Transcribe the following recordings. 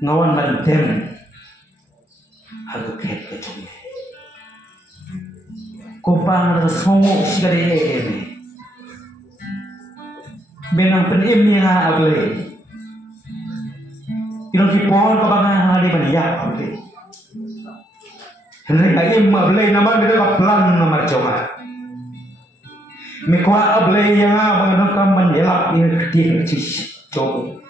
ngawan man tem hago khet ke chung ko pang na songo sigare eme benang pen emni ha able irong ki pon ka bang ha de ban ya able henry ka em able naman de ka plan namar choma me kwa able yang bang kam ban yelak ni ti chi chok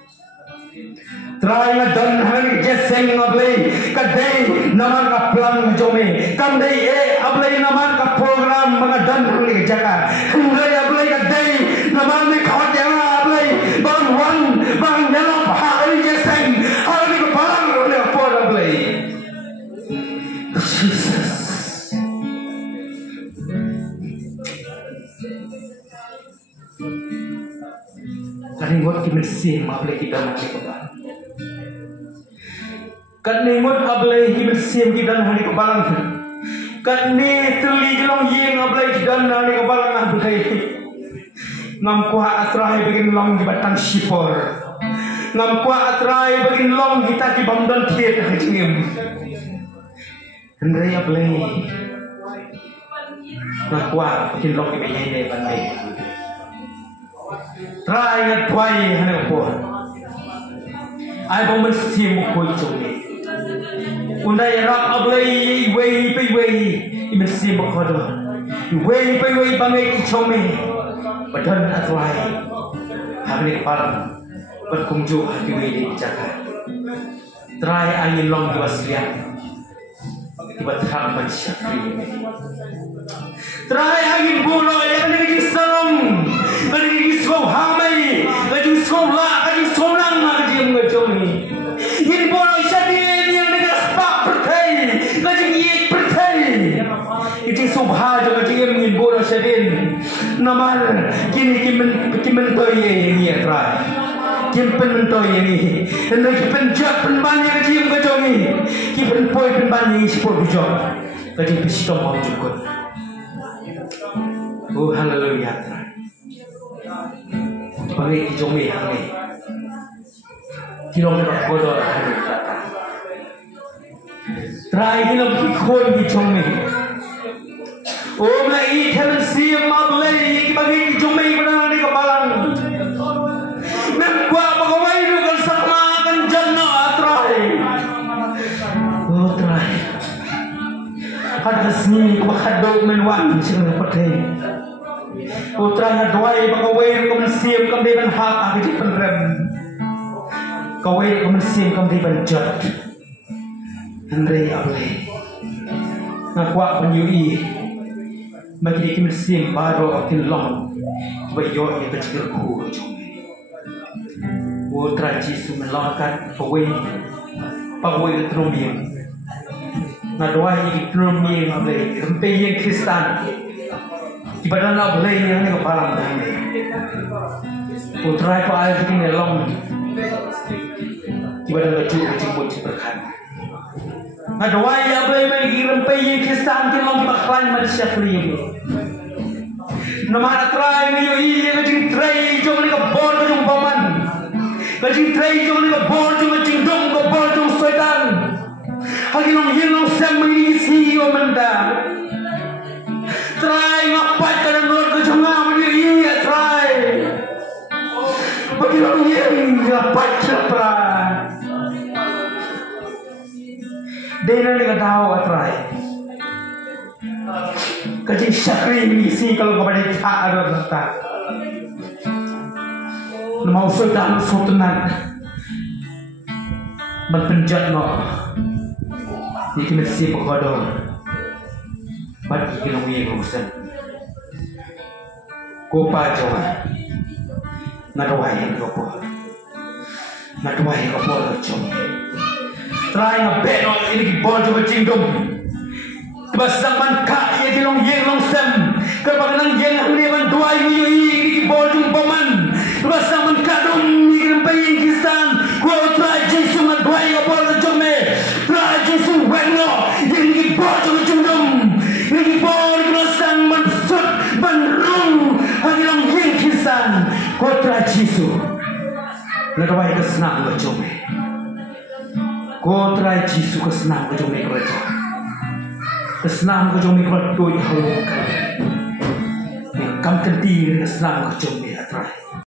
try na dan hari jeseng able kadai naman ka plan jome kandai able naman ka program mga dan hari jaka kandai able kadai naman ni khot yang able bang wan bang yelak hari jeseng hari ka plan ole por able Jesus kaningot kimersi able kita nanti kebalan kaningot able kimersi kita nanti kebalan kani teli jelong yeng able kita nanti kebalan able ngam kuah asrai bikin long di batang sipor ngam kwa atrai bagin long kita ki bamdan thiet ka chingim Henry ablay ngam kwa kin long ki be ne ban me trai ngat twai hane ko ai bom sim ko chung ni undai rak ablay wei pe wei imen sim ko do wei pe wei bangai ki chung me badan atrai hamne par berkunju hati wili jaga try angin long dua siang tiba terang bersyakri try angin bulo yang lagi serem lagi sekolah hamai lagi sekolah lagi sonang lagi mengejomi in bulo syadin yang lagi sepak bertai lagi yik bertai itu subha juga jika in bulo syadin namal kini kimen toye ini try Kimpen mentoy ini, hendak kimpen jat penban yang kecil kacau ni, kimpen poi penban yang sepuluh jat, kecil pistom mau cukup. Oh haleluya. Bagi kicau ni hang ni, kilometer bodoh hang kata. Try kilometer kicau ni. Oh melai temen siam mablai, bagi kicau ni benar ni kepalang. Membuat pegawai juga sama akan jannah atrai. Oh atrai. Ada seni kebakadok menwan sini pakai. Oh atrai adwai pegawai kemensiam kemudian hak akhir penrem. Kawai kemensiam kemudian jat. Henry ablay. Ngakuak penyui. Bagi kemensiam baru akan long. Bayar yang kecil ku. Putra Yesus melangkat pawai terumia. Nadwai ini terumia ablay, rempai yang Kristen. Ibadah ablay yang ni kepalang dah. Putra itu ayat ini long. Ibadah kecil berkat. Nadwai ablay bagi rempai yang Kristen yang long baklan manusia keliru. Nama try menyui yang kecil try jom ni kebor jom paman. Kacing tray jom ni kebor jom kacing dom kebor jom setan. Hagi long yin long sem ini si omenda. Try ngapai kada nor ke jongam ni iya try. Bagi long yin ngapai cepra. Dena ni katahu try. Kacing syakri ini si kalau kepada tak ada letak. Mau sedang sotenan berpenjat no ini mesti berkodoh bagi kilomir urusan kopa jawa nadwai kopo jom try ngabek no ini bol jom cingdom kebasang manka ia kilong yeng long sem kebagian yeng hang dia bantuai ini bol jom paman Rasa mengkadung ni rempai yang Kristen. Kau try Yesus ngadwai ngapol jome. Try Yesus wengo yang ni bol jome jundum. Yang bol kerasang mansut bandrung hangilong yang Kristen. Kau try Yesus ngadwai kesenang ke jome. Kau try Yesus kesenang ke jome kerja. Kesenang ke jome kerja doi halung. Yang kam kenti kesenang ke jome atrai.